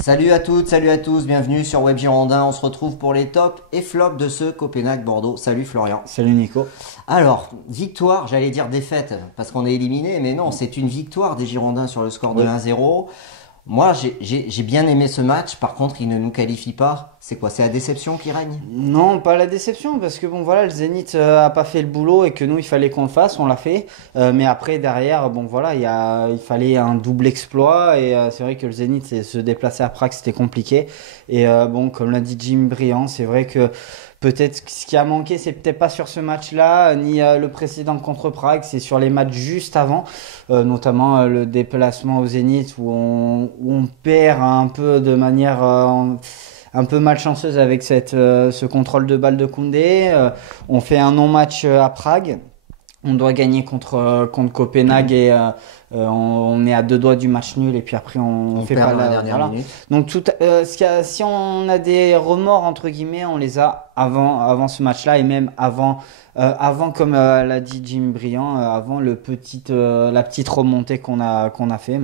Salut à toutes, salut à tous, bienvenue sur Web Girondin. On se retrouve pour les tops et flops de ce Copenhague-Bordeaux. Salut Florian. Salut Nico. Alors, victoire, j'allais dire défaite, parce qu'on est éliminé, mais non, c'est une victoire des Girondins sur le score de 1-0. Moi, j'ai bien aimé ce match, par contre, il ne nous qualifie pas. C'est quoi, c'est la déception qui règne? Non, pas la déception, parce que bon voilà, le Zénith a pas fait le boulot et que nous, il fallait qu'on le fasse, on l'a fait. Mais après, derrière, bon voilà, il fallait un double exploit et c'est vrai que le Zénith se déplacer à Prague, c'était compliqué. Et bon, comme l'a dit Jim Briand, c'est vrai que peut-être ce qui a manqué, c'est peut-être pas sur ce match-là, ni le précédent contre Prague, c'est sur les matchs juste avant, notamment le déplacement au Zénith où on perd un peu de manière un peu malchanceuse avec ce contrôle de balle de Koundé. On fait un non-match à Prague. On doit gagner contre Copenhague et on est à deux doigts du match nul et puis après on fait perd pas dans la la dernière voilà. minute. Donc si on a des remords entre guillemets, on les a avant ce match-là et même avant comme l'a dit Jim Briand, avant la petite remontée qu'on a fait,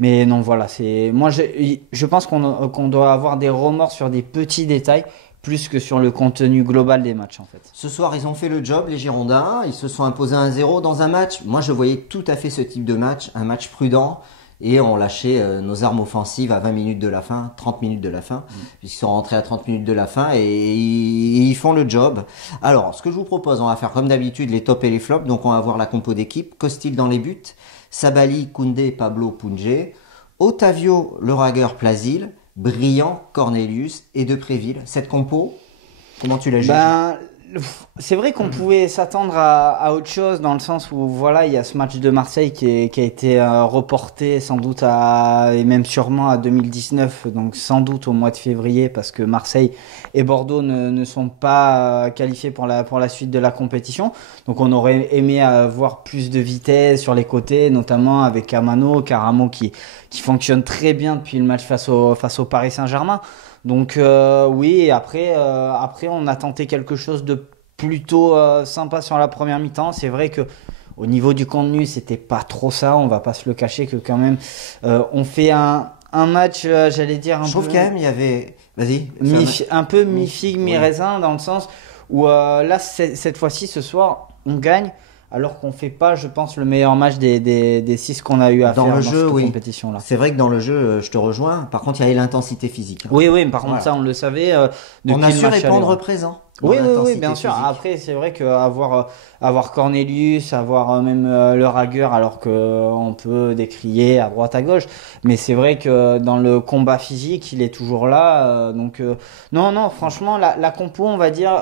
mais non voilà, c'est moi je pense qu'on doit avoir des remords sur des petits détails plus que sur le contenu global des matchs en fait. Ce soir, ils ont fait le job, les Girondins. Ils se sont imposés 1-0 dans un match. Moi, je voyais tout à fait ce type de match, un match prudent. Et on lâchait nos armes offensives à 20 minutes de la fin, 30 minutes de la fin, puisqu'ils sont rentrés à 30 minutes de la fin et ils font le job. Alors, ce que je vous propose, on va faire comme d'habitude les tops et les flops. Donc, on va voir la compo d'équipe. Costil dans les buts, Sabali, Koundé, Pablo, Punje, Otavio, Le Ragueur, Plasil, Briand, Cornelius et Depréville. Cette compo, comment tu la juges? C'est vrai qu'on pouvait s'attendre à autre chose dans le sens où voilà, il y a ce match de Marseille qui a été reporté sans doute et même sûrement à 2019, donc sans doute au mois de février parce que Marseille et Bordeaux ne sont pas qualifiés pour la suite de la compétition. Donc on aurait aimé avoir plus de vitesse sur les côtés, notamment avec Caramo qui fonctionne très bien depuis le match face au Paris Saint-Germain. Donc oui, après on a tenté quelque chose de plutôt sympa sur la première mi-temps. C'est vrai que au niveau du contenu, c'était pas trop ça. On va pas se le cacher que quand même on fait un match, j'allais dire Je trouve quand même il y avait, vas-y, un peu mi-figue, mi-raisin dans le sens où là cette fois-ci ce soir on gagne. Alors qu'on fait pas, je pense, le meilleur match des 6 qu'on a eu à dans faire le dans jeu, cette oui. compétition-là. C'est vrai que dans le jeu, je te rejoins. Par contre, il y avait l'intensité physique. Oui, mais par contre, Voilà. ça, on le savait On depuis a le su match répondre aller. présent. Oui, dans oui, l'intensité bien sûr. physique. Après, c'est vrai qu'avoir Cornelius, avoir même le Ragueur, alors qu'on peut décrier à droite à gauche, mais c'est vrai que dans le combat physique, il est toujours là. Non, franchement, la compo, on va dire,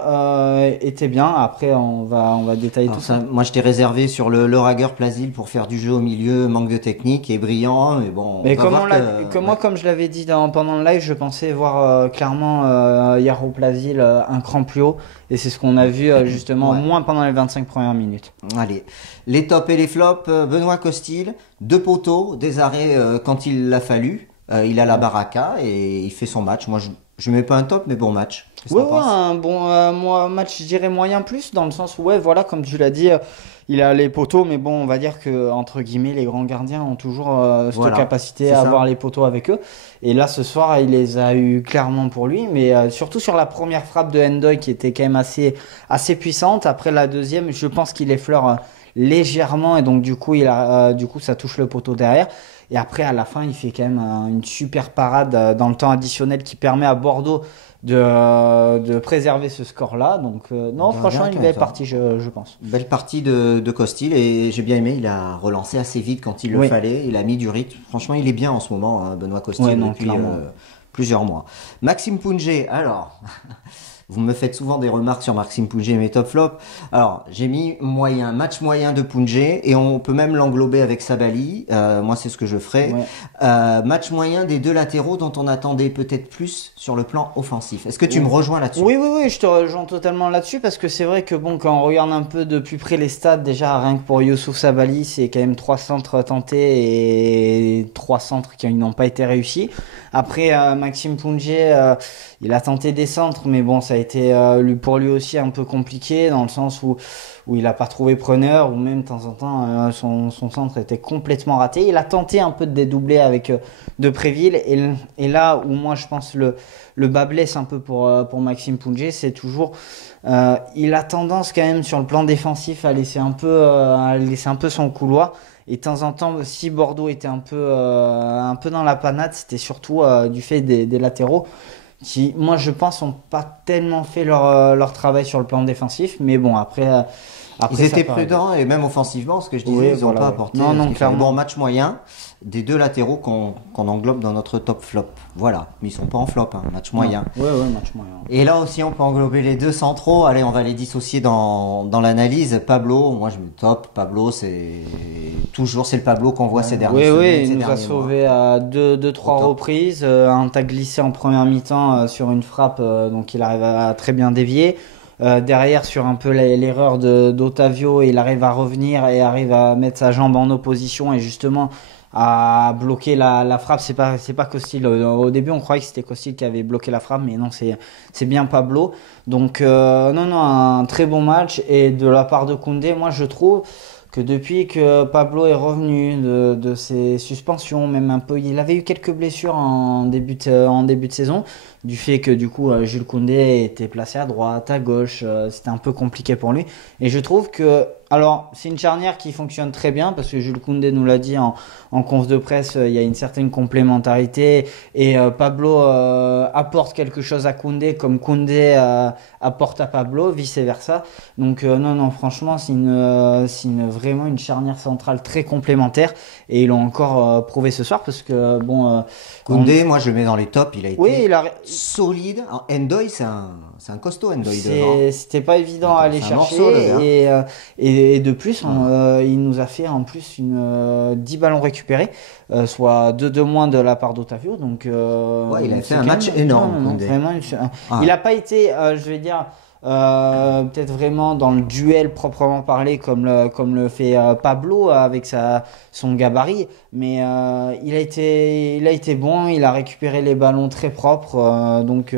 était bien. Après, on va détailler Alors tout ça. moi, je t'ai réservé sur le Ragueur Plasil pour faire du jeu au milieu, manque de technique et brillant. Mais bon, Mais on va voir moi, comme je l'avais dit pendant le live, je pensais voir clairement Yaro Plasil un cran plus haut. Et c'est ce qu'on a vu justement Ouais. moins pendant les 25 premières minutes. Allez, les tops et les flops. Benoît Costil, 2 poteaux, des arrêts quand il l'a fallu. Il a la baraka et il fait son match. Moi, je mets pas un top, mais bon match. Qu'est-ce que Ouais, t'en penses? un bon match, je dirais moyen plus, dans le sens où, ouais, voilà, comme tu l'as dit, il a les poteaux, mais bon, on va dire que, entre guillemets, les grands gardiens ont toujours cette Voilà, capacité c'est à ça. avoir les poteaux avec eux. Et là, ce soir, il les a eu clairement pour lui, mais surtout sur la première frappe de Ndoye qui était quand même assez puissante. Après la deuxième, je pense qu'il effleure légèrement et donc du coup, ça touche le poteau derrière. Et après, à la fin, il fait quand même une super parade dans le temps additionnel qui permet à Bordeaux de préserver ce score-là. Donc, non, Bien, franchement, bien, il va être ça. parti, je pense. Belle partie de Costil et j'ai bien aimé. Il a relancé assez vite quand il le Oui. fallait. Il a mis du rythme. Franchement, il est bien en ce moment, hein, Benoît Costil, Ouais, non, depuis clairement. plusieurs mois. Maxime Punje, alors, vous me faites souvent des remarques sur Maxime Punje et mes top flops. Alors, j'ai mis moyen, match moyen de Punje et on peut même l'englober avec Sabali. Moi, c'est ce que je ferai. Ouais. Match moyen des 2 latéraux dont on attendait peut-être plus sur le plan offensif. Est-ce que tu me rejoins là-dessus? Oui, je te rejoins totalement là-dessus parce que c'est vrai que bon, quand on regarde un peu de plus près les stats, déjà rien que pour Youssouf Sabaly, c'est quand même 3 centres tentés et 3 centres qui n'ont pas été réussis. Après, Maxime Punje, il a tenté des centres, mais bon, ça a été pour lui aussi un peu compliqué dans le sens où il n'a pas trouvé preneur, ou même de temps en temps son centre était complètement raté. Il a tenté un peu de dédoubler avec Depréville, et là où moi je pense le bas blesse un peu pour Maxime Pounget, c'est toujours il a tendance quand même sur le plan défensif à laisser un peu son couloir. Et de temps en temps, si Bordeaux était un peu dans la panade, c'était surtout du fait des latéraux qui, moi je pense, n'ont pas tellement fait leur travail sur le plan défensif. Mais bon, après ils étaient prudents, et même offensivement, ce que je disais, ils n'ont pas apporté. Non, clairement. Bon, match moyen des deux latéraux qu'on englobe dans notre top flop. Voilà, mais ils sont pas en flop, hein, match moyen. Ouais, match moyen. Et là aussi, on peut englober les deux centraux. Allez, on va les dissocier dans l'analyse. Pablo, moi je me top. Pablo, c'est le Pablo qu'on voit ces dernières semaines. Oui, il nous a sauvé à deux, trois reprises. Un tac glissé en première mi-temps sur une frappe, donc il arrive à très bien dévier. Derrière, sur un peu l'erreur d'Otavio, il arrive à revenir et arrive à mettre sa jambe en opposition et justement à bloquer la frappe. C'est pas Costil. Au début, on croyait que c'était Costil qui avait bloqué la frappe, mais non, c'est bien Pablo. Donc non, un très bon match. Et de la part de Koundé, moi je trouve que depuis que Pablo est revenu de ses suspensions, même un peu, il avait eu quelques blessures en début de saison, du fait que du coup Jules Koundé était placé à droite, à gauche, c'était un peu compliqué pour lui. Et je trouve que, alors c'est une charnière qui fonctionne très bien parce que Jules Koundé nous l'a dit en conf de presse, il y a une certaine complémentarité et Pablo apporte quelque chose à Koundé comme Koundé apporte à Pablo, vice versa. Donc non, franchement c'est vraiment une charnière centrale très complémentaire et ils l'ont encore prouvé ce soir parce que bon Koundé, moi je le mets dans les tops, il a été solide. Endoy, c'est un costaud, Endoy. C'était pas évident à aller chercher et de plus il nous a fait en plus 10 ballons récupérés, soit 2 moins de la part d'Otavio. Donc il a fait un match énorme. Vraiment, il a pas été, je vais dire, peut-être vraiment dans le duel proprement parlé comme le fait Pablo avec son gabarit, mais il a été bon, il a récupéré les ballons très propres, donc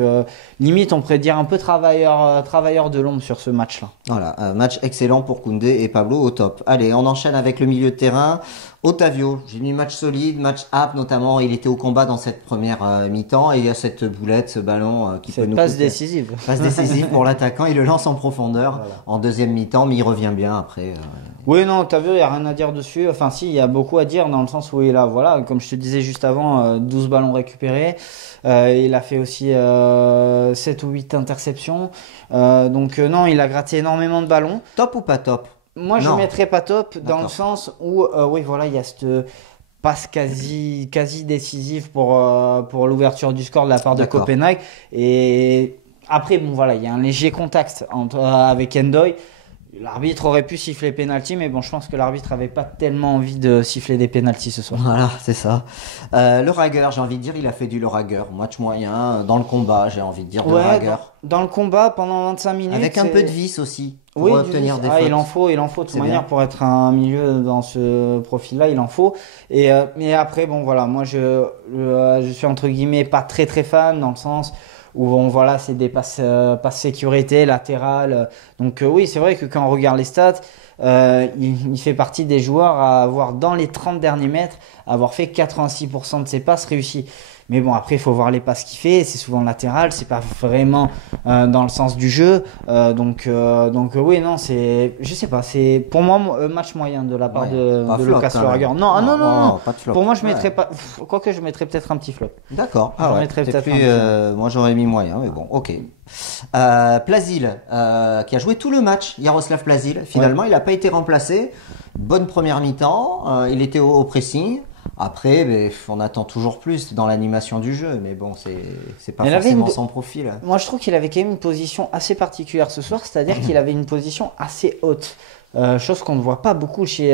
limite on pourrait dire un peu travailleur de l'ombre sur ce match-là. Voilà, un match excellent pour Koundé et Pablo au top. Allez, on enchaîne avec le milieu de terrain. Otavio, j'ai mis match solide, match ap notamment, il était au combat dans cette première mi-temps et il y a cette boulette, ce ballon qui peut nous passe décisive. Passe décisive pour l'attaquant, il le lance en profondeur en deuxième mi-temps, mais il revient bien après. Oui, non, Otavio, il n'y a rien à dire dessus. Enfin si, il y a beaucoup à dire dans le sens où il a, voilà, comme je te disais juste avant, 12 ballons récupérés. Il a fait aussi 7 ou 8 interceptions. Donc non, il a gratté énormément de ballons. Top ou pas top? Moi, je ne mettrais pas top dans le sens où, oui, voilà, il y a cette passe quasi décisive pour l'ouverture du score de la part de Copenhague. Et après, bon, voilà, il y a un léger contact avec Endoy. L'arbitre aurait pu siffler penalty, mais bon, je pense que l'arbitre avait pas tellement envie de siffler des penalties ce soir. Voilà, c'est ça. Le Rager, j'ai envie de dire, il a fait du Le Rager. Match moyen, dans le combat, j'ai envie de dire, de Rager. Dans le combat, pendant 25 minutes. Avec un peu de vis aussi, pour oui, obtenir des fautes. Il en faut de toute manière, pour être un milieu dans ce profil-là, il en faut. Et après, bon, voilà, moi, je suis entre guillemets pas très très fan, dans le sens où voilà, c'est des passes sécurité, latérales. Donc oui, c'est vrai que quand on regarde les stats, il fait partie des joueurs à avoir, dans les 30 derniers mètres, avoir fait 86% de ses passes réussies. Mais bon, après, il faut voir les passes qu'il fait. C'est souvent latéral, c'est pas vraiment dans le sens du jeu. Donc oui, non, je sais pas, c'est pour moi match moyen de la part de Lucas Le Rager. Non, pas de flop. Pour moi, je mettrais pas. Quoique, je mettrais peut-être un petit flop. D'accord. Mettrais peut-être moi, j'aurais mis moyen, mais bon, ok. Plazil, qui a joué tout le match, Yaroslav Plazil. Finalement, il n'a pas été remplacé. Bonne première mi-temps. Il était au pressing. Après, on attend toujours plus dans l'animation du jeu, mais bon, c'est pas forcément son profil. Moi, je trouve qu'il avait quand même une position assez particulière ce soir, c'est-à-dire qu'il avait une position assez haute. Chose qu'on ne voit pas beaucoup chez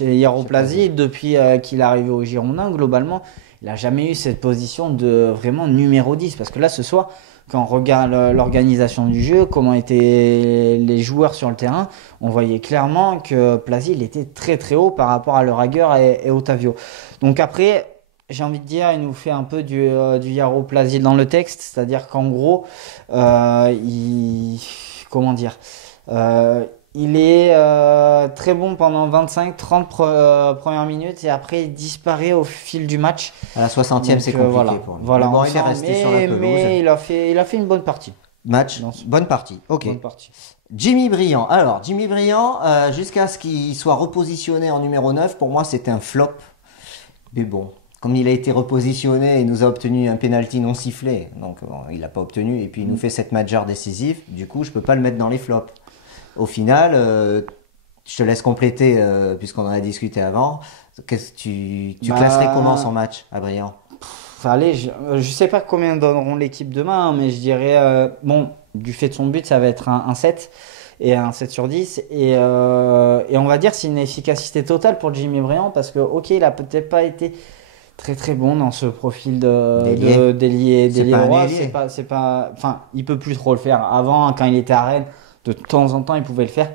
Yaro Plazil depuis qu'il est arrivé au Girondins. Globalement, il n'a jamais eu cette position de vraiment numéro 10, parce que là, ce soir, quand on regarde l'organisation du jeu, comment étaient les joueurs sur le terrain, on voyait clairement que Plazil était très très haut par rapport à Le Rager et Otavio. Donc après, j'ai envie de dire, il nous fait un peu du Yaro Plasil dans le texte, c'est-à-dire qu'en gros, comment dire, il est très bon pendant 25-30 premières minutes et après il disparaît au fil du match. À la 60e, c'est compliqué voilà, pour lui. voilà, Bon, il est resté sur la pelouse. mais il a fait une bonne partie. Bonne partie. Ok. Bonne partie. Jimmy Briand. Alors, Jimmy Briand, jusqu'à ce qu'il soit repositionné en numéro 9, pour moi, c'était un flop. Mais bon, comme il a été repositionné, il nous a obtenu un penalty non sifflé. Donc, bon, il l'a pas obtenu. Et puis, il nous fait cette major décisive. Du coup, je peux pas le mettre dans les flops. Au final, je te laisse compléter, puisqu'on en a discuté avant. Qu'est-ce que tu classerais comment son match à Briand? Allez, je sais pas combien donneront l'équipe demain, mais je dirais, bon, du fait de son but, ça va être un 7 et un 7 sur 10. Et on va dire c'est une efficacité totale pour Jimmy Briand parce que, ok, il a peut-être pas été très très bon dans ce profil d'ailier droit. C'est pas, enfin, il peut plus trop le faire. Avant, quand il était à Rennes, de temps en temps, il pouvait le faire.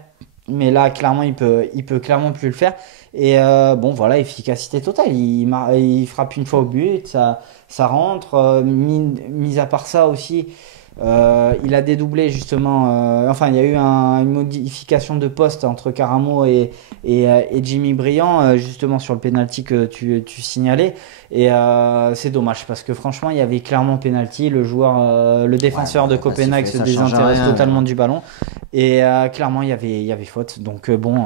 Mais là, clairement, il peut clairement plus le faire. Et bon, voilà, efficacité totale. Il frappe une fois au but, ça rentre. Mis à part ça aussi, il a dédoublé justement. Enfin, il y a eu une modification de poste entre Caramo et Jimmy Briand, justement sur le penalty que tu signalais. Et c'est dommage parce que franchement, il y avait clairement penalty. Le défenseur de Copenhague se désintéresse totalement du ballon. Et clairement, il y avait faute. Donc bon,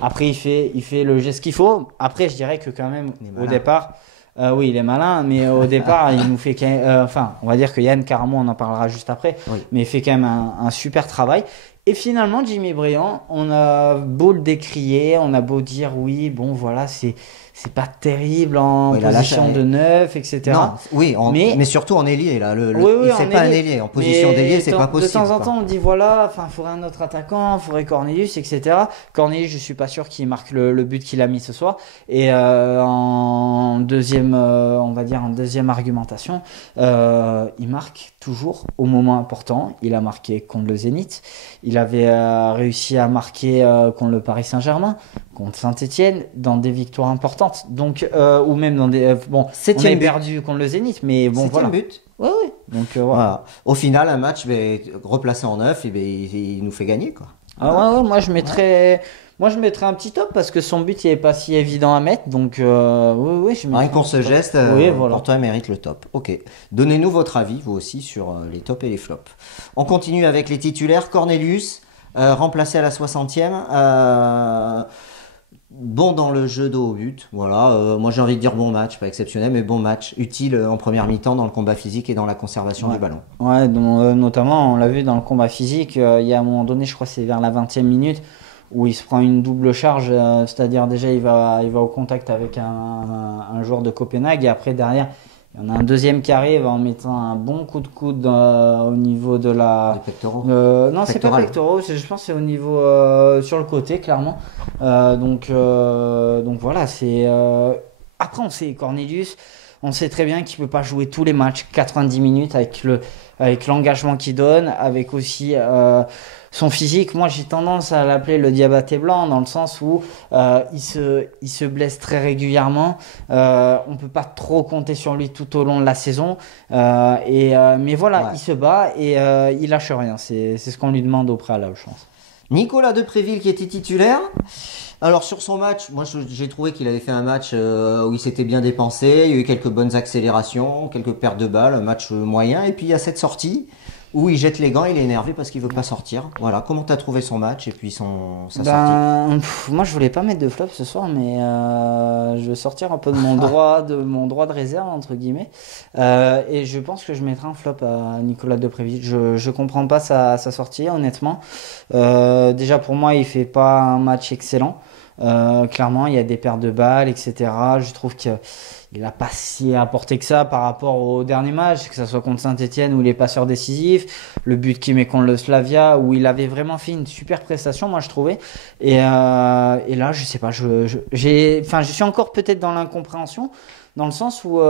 après il fait le geste qu'il faut. Après, je dirais que quand même au départ. Oui, il est malin, mais au départ, il nous fait enfin, on va dire que Yann Caramo, on en parlera juste après, mais il fait quand même un super travail. Et finalement, Jimmy Briand, on a beau le décrier, on a beau dire oui, bon voilà, c'est pas terrible en position de neuf, etc. Non, oui, mais surtout en ailier là. C'est pas un ailier. En position d'ailier, c'est pas possible. De temps en temps, on dit voilà, enfin, il faudrait un autre attaquant, il faudrait Cornelius, etc. Cornelius, je suis pas sûr qu'il marque le but qu'il a mis ce soir. Et en deuxième, on va dire en deuxième argumentation, il marque toujours au moment important. Il a marqué contre le Zénith. Il avait réussi à marquer contre le Paris Saint-Germain, contre Saint-Etienne, dans des victoires importantes. Donc, ou même dans des... bon, on a perdu contre le Zénith, mais bon, voilà. But. Oui. Donc, voilà. Au final, un match replacé en 9, il nous fait gagner, quoi. Ouais, moi je mettrais un petit top parce que son but il est pas si évident à mettre, donc oui, je mettrais une course geste, voilà. pour toi, mérite le top. Ok. Donnez-nous votre avis, vous aussi, sur les tops et les flops. On continue avec les titulaires. Cornelius, remplacé à la 60e. Bon dans le jeu dos au but, voilà. Moi j'ai envie de dire bon match, pas exceptionnel, mais bon match, utile en première mi-temps dans le combat physique et dans la conservation du ballon. Ouais, donc, notamment on l'a vu dans le combat physique, il y a un moment donné, je crois que c'est vers la 20e minute, où il se prend une double charge, c'est-à-dire déjà il va au contact avec un joueur de Copenhague et après derrière il y en a un deuxième qui arrive en mettant un bon coup de coude au niveau de la... Les pectoraux. Non, c'est pas pectoraux, je pense que c'est au niveau sur le côté, clairement. Donc voilà, c'est... Après, on sait Cornelius, on sait très bien qu'il peut pas jouer tous les matchs 90 minutes avec l'engagement qu'il donne, avec aussi... son physique, moi j'ai tendance à l'appeler le diabaté blanc dans le sens où il se blesse très régulièrement. On peut pas trop compter sur lui tout au long de la saison. Mais voilà, il se bat et il lâche rien. C'est ce qu'on lui demande au préalable, je pense. Nicolas Depréville qui était titulaire. Alors sur son match, moi j'ai trouvé qu'il avait fait un match où il s'était bien dépensé. Il y a eu quelques bonnes accélérations, quelques pertes de balles, un match moyen. Et puis il y a cette sortie où il jette les gants, il est énervé parce qu'il veut pas sortir. Voilà, comment t'as trouvé son match et puis sa sortie? Moi je voulais pas mettre de flop ce soir, mais je vais sortir un peu de mon droit de réserve entre guillemets. Et je pense que je mettrai un flop à Nicolas Depréville. Je comprends pas sa sortie honnêtement. Déjà pour moi il fait pas un match excellent. Clairement il y a des pertes de balles, etc. Je trouve que il n'a pas si apporté que ça par rapport au dernier match, que ce soit contre Saint-Etienne où il est passeur décisif, le but qu'il met contre le Slavia où il avait vraiment fait une super prestation, moi je trouvais. Et là, je sais pas, je suis encore peut-être dans l'incompréhension, dans le sens où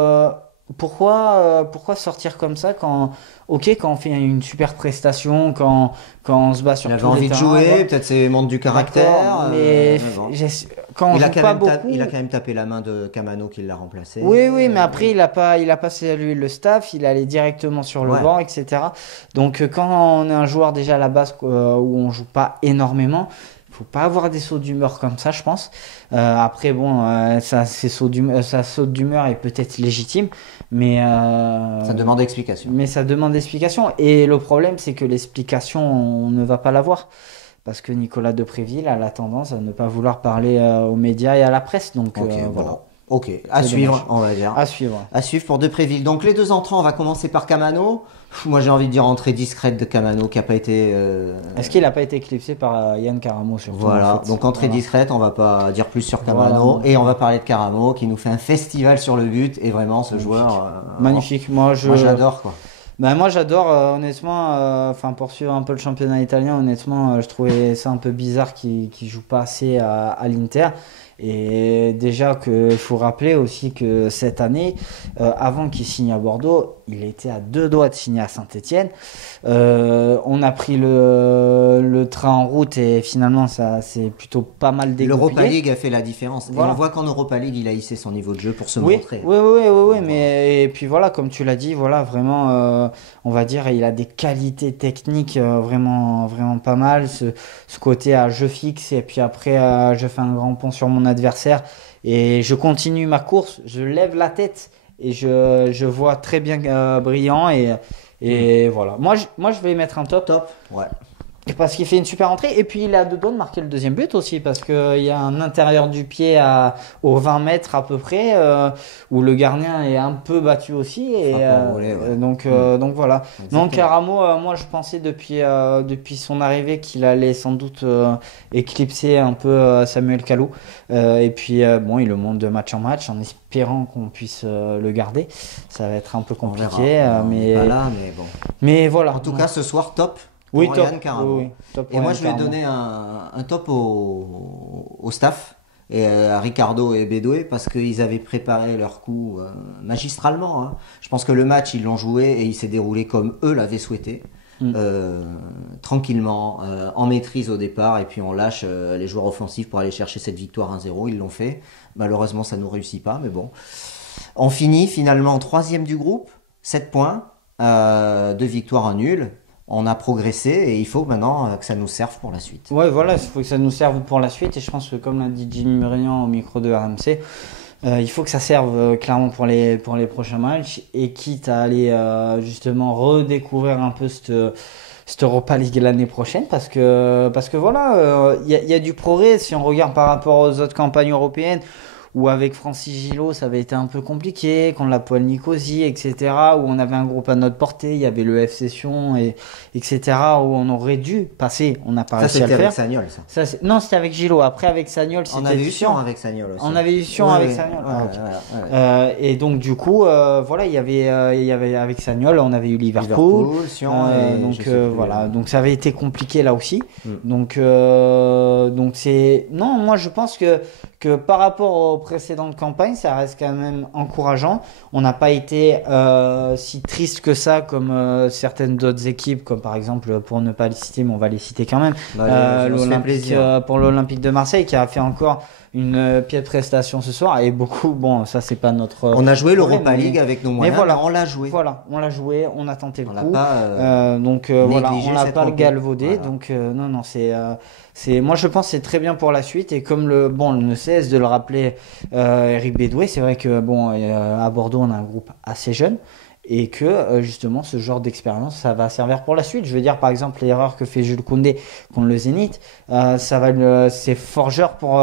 pourquoi sortir comme ça quand on fait une super prestation, quand on se bat sur tous les terrains. Il avait envie de jouer, peut-être c'est manque du caractère. Mais quand on joue pas beaucoup. Il a quand même tapé la main de Camano qui l'a remplacé. Oui, mais après, il a pas salué le staff, il allait directement sur le banc, etc. Donc, quand on est un joueur déjà à la base où on joue pas énormément, faut pas avoir des sauts d'humeur comme ça, je pense. Après, bon, ça saute d'humeur est peut-être légitime, mais ça demande explication. Mais ça demande explication. Et le problème, c'est que l'explication, on ne va pas l'avoir. Parce que Nicolas Depréville a la tendance à ne pas vouloir parler aux médias et à la presse. Donc, voilà. Ok, à suivre, on va dire. À suivre. À suivre pour Depréville. Donc les deux entrants, on va commencer par Camano. Moi j'ai envie de dire entrée discrète de Camano qui a pas été... Est-ce qu'il n'a pas été éclipsé par Yann Caramo surtout? Voilà, en fait. donc entrée discrète, on va pas dire plus sur Camano. Voilà. Et on va parler de Caramo qui nous fait un festival sur le but. Et vraiment ce joueur... magnifique. Moi j'adore quoi. Ben moi j'adore honnêtement, enfin pour suivre un peu le championnat italien, honnêtement je trouvais ça un peu bizarre qu'il joue pas assez à l'Inter. Et déjà il faut rappeler aussi que cette année, avant qu'il signe à Bordeaux, il était à 2 doigts de signer à Saint-Etienne. On a pris le train en route et finalement ça c'est plutôt pas mal dégoupillé. L'Europa League a fait la différence. Voilà. Et on voit qu'en Europa League il a hissé son niveau de jeu pour se montrer. Oui, mais et puis voilà, comme tu l'as dit, voilà vraiment, on va dire, il a des qualités techniques vraiment pas mal. Ce côté à jeu fixe et puis après je fais un grand pont sur mon adversaire et je continue ma course, je lève la tête et je vois très bien brillant et voilà. Moi je vais mettre un top. Ouais. Parce qu'il fait une super entrée et puis il a 2 doigts de marquer le deuxième but aussi parce que il y a un intérieur du pied aux 20 mètres à peu près où le gardien est un peu battu aussi et donc voilà. Exactement. Donc Caramo, moi je pensais depuis son arrivée qu'il allait sans doute éclipser un peu Samuel Kalou et puis bon il le monte de match en match en espérant qu'on puisse le garder. Ça va être un peu compliqué mais bon. Mais voilà. En tout cas ce soir top. Oui, top. Top. Et moi, je vais donner un top au staff et à Ricardo et Bédoué parce qu'ils avaient préparé leur coup magistralement. Hein. Je pense que le match, ils l'ont joué et il s'est déroulé comme eux l'avaient souhaité. Tranquillement, en maîtrise au départ et puis on lâche les joueurs offensifs pour aller chercher cette victoire 1-0. Ils l'ont fait. Malheureusement, ça ne nous réussit pas, mais bon. On finit finalement 3e du groupe, 7 points, 2 victoires, 1 nul. On a progressé et il faut maintenant que ça nous serve pour la suite. Ouais, voilà, il faut que ça nous serve pour la suite et je pense que comme l'a dit Jimmy Murian au micro de RMC, il faut que ça serve clairement pour les prochains matchs et quitte à aller justement redécouvrir un peu cette Europa League l'année prochaine parce que voilà, il y a du progrès si on regarde par rapport aux autres campagnes européennes. Où avec Francis Gillot, ça avait été un peu compliqué, contre la Poel Nicosie, etc., où on avait un groupe à notre portée, il y avait le FC Sion, etc., où on aurait dû passer, on n'a pas réussi à le faire. Ça, c'était avec Sagnol, ça. Non, c'était avec Gillot. Après, avec Sagnol, c'était On avait eu Sion avec Sagnol aussi. On avait eu Sion avec Sagnol. Et donc, du coup, voilà, il y avait avec Sagnol, on avait eu Liverpool Sion, donc, voilà. Donc, ça avait été compliqué là aussi. Donc c'est, non, moi, je pense que par rapport aux précédentes campagnes, ça reste quand même encourageant. On n'a pas été si triste que ça comme certaines d'autres équipes, comme par exemple, pour ne pas les citer, mais on va les citer quand même, pour l'Olympique de Marseille qui a fait encore une piètre prestation ce soir et beaucoup, bon, ça c'est pas notre... On a joué l'Europa League avec nos moyens, voilà, on l'a joué. Voilà, on l'a joué, on a tenté le coup. Donc voilà, on l'a pas galvaudé. Voilà. Donc non, moi je pense que c'est très bien pour la suite et comme ne cesse de le rappeler Eric Bédoué, c'est vrai que à Bordeaux on a un groupe assez jeune et que justement ce genre d'expérience ça va servir pour la suite. Je veux dire par exemple l'erreur que fait Jules Koundé contre le Zénith, c'est forgeur pour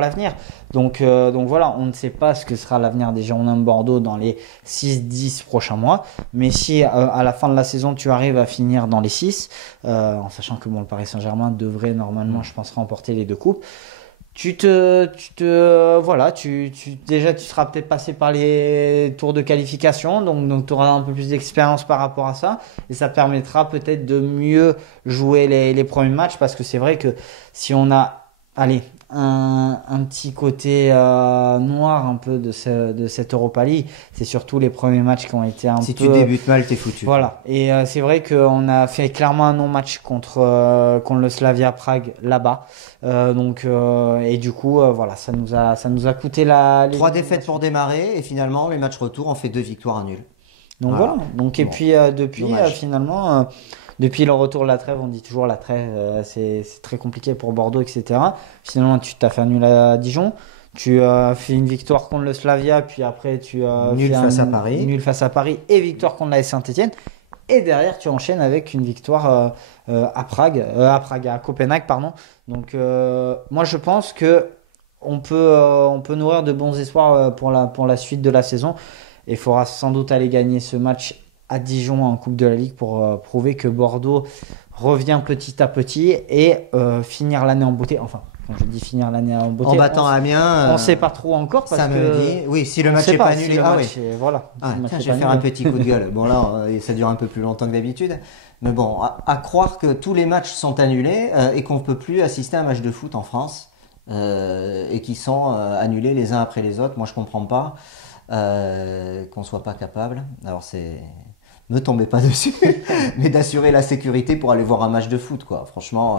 l'avenir. Donc voilà, on ne sait pas ce que sera l'avenir des Girondins de Bordeaux dans les 6-10 prochains mois, mais si à la fin de la saison tu arrives à finir dans les 6, en sachant que le Paris Saint-Germain devrait normalement je pense remporter les 2 coupes, déjà tu seras peut-être passé par les tours de qualification, donc tu auras un peu plus d'expérience par rapport à ça et ça permettra peut-être de mieux jouer les premiers matchs parce que c'est vrai que si on a un petit côté noir un peu de cette Europa League. C'est surtout les premiers matchs qui ont été un peu... Si tu débutes mal, t'es foutu. Voilà. Et c'est vrai qu'on a fait clairement un non-match contre le Slavia Prague là-bas. Et du coup, voilà, ça nous a coûté 3 défaites pour démarrer et finalement, les matchs retour, on fait 2 victoires nuls. Donc voilà. Donc, et puis depuis, finalement... Depuis le retour de la trêve, on dit toujours la trêve, c'est très compliqué pour Bordeaux, etc. Finalement, tu t'as fait un nul à Dijon. Tu as fait une victoire contre le Slavia, puis après tu as nul fait face à Paris. Nul face à Paris et victoire contre la Saint-Etienne. Et derrière, tu enchaînes avec une victoire à Copenhague, pardon. Donc, moi, je pense que on peut nourrir de bons espoirs pour la suite de la saison. Et il faudra sans doute aller gagner ce match à Dijon en Coupe de la Ligue pour prouver que Bordeaux revient petit à petit et finir l'année en beauté. Enfin, quand je dis finir l'année en beauté, en battant Amiens, on ne sait pas trop encore parce samedi. Oui, si le match n'est pas annulé, voilà. Je vais faire un petit coup de gueule. Bon là, ça dure un peu plus longtemps que d'habitude, mais bon, à croire que tous les matchs sont annulés et qu'on ne peut plus assister à un match de foot en France et qui sont annulés les uns après les autres. Moi, je comprends pas qu'on soit pas capable. Alors ne tombez pas dessus, mais d'assurer la sécurité pour aller voir un match de foot, quoi. Franchement,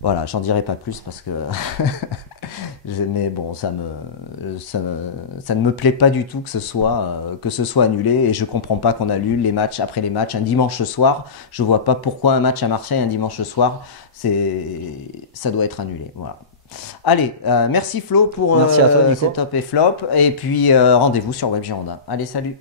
voilà, j'en dirai pas plus parce que, mais bon, ça ne me plaît pas du tout que ce soit annulé et je comprends pas qu'on annule les matchs après les matchs un dimanche soir. Je vois pas pourquoi un match à Marseille un dimanche soir, ça doit être annulé. Voilà. Allez, merci Flo pour merci à toi, Nico. ces top et flop et puis rendez-vous sur Web Girondin. Allez, salut.